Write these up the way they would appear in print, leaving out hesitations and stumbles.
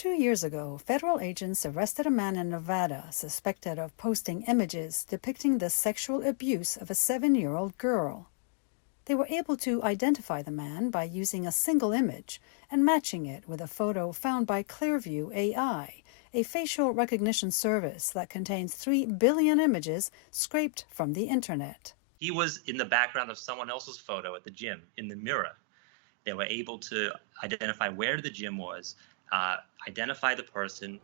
2 years ago, federal agents arrested a man in Nevada suspected of posting images depicting the sexual abuse of a 7-year-old girl. They were able to identify the man by using a single image and matching it with a photo found by Clearview AI, a facial recognition service that contains 3 billion images scraped from the internet. He was in the background of someone else's photo at the gym in the mirror. They were able to identify where the gym was, identify the person.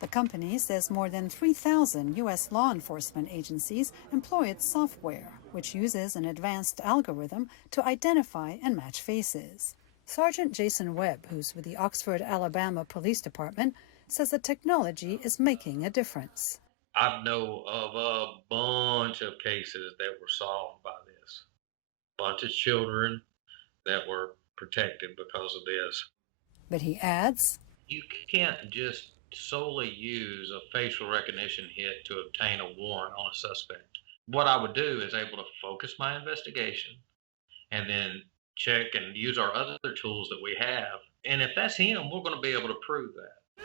The company says more than 3,000 U.S. law enforcement agencies employ its software, which uses an advanced algorithm to identify and match faces. Sergeant Jason Webb, who's with the Oxford, Alabama Police Department, says the technology is making a difference. I know of a bunch of cases that were solved by this. Bunch of children that were protected because of this. But he adds, you can't just solely use a facial recognition hit to obtain a warrant on a suspect. What I would do is able to focus my investigation and then check and use our other tools that we have. And if that's him, we're going to be able to prove that.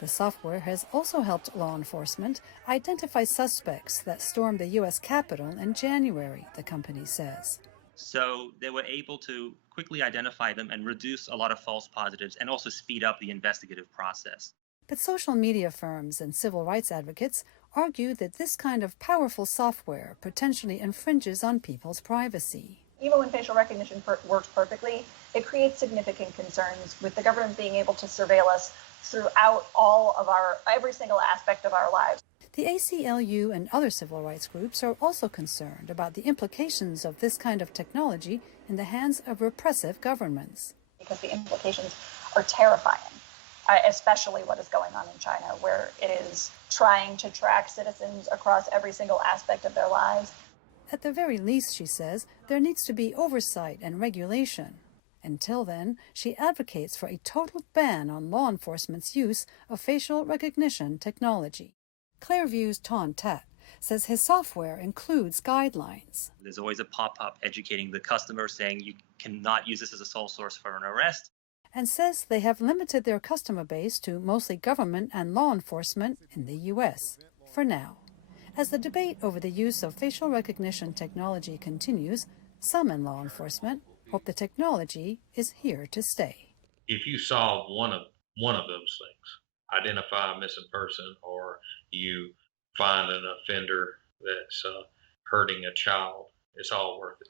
The software has also helped law enforcement identify suspects that stormed the U.S. Capitol in January, the company says. So they were able to quickly identify them and reduce a lot of false positives and also speed up the investigative process. But social media firms and civil rights advocates argue that this kind of powerful software potentially infringes on people's privacy. Even when facial recognition works perfectly, it creates significant concerns with the government being able to surveil us throughout every single aspect of our lives. The ACLU and other civil rights groups are also concerned about the implications of this kind of technology in the hands of repressive governments. Because the implications are terrifying, especially what is going on in China, where it is trying to track citizens across every single aspect of their lives. At the very least, she says, there needs to be oversight and regulation. Until then, she advocates for a total ban on law enforcement's use of facial recognition technology. Clearview's Ton Tat says his software includes guidelines. There's always a pop-up educating the customer saying you cannot use this as a sole source for an arrest. And says they have limited their customer base to mostly government and law enforcement in the U.S. for now. As the debate over the use of facial recognition technology continues, some in law enforcement hope the technology is here to stay. If you solve one of those things, identify a missing person, or you find an offender that's hurting a child, it's all worth it.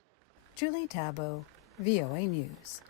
Julie Taboh, VOA News.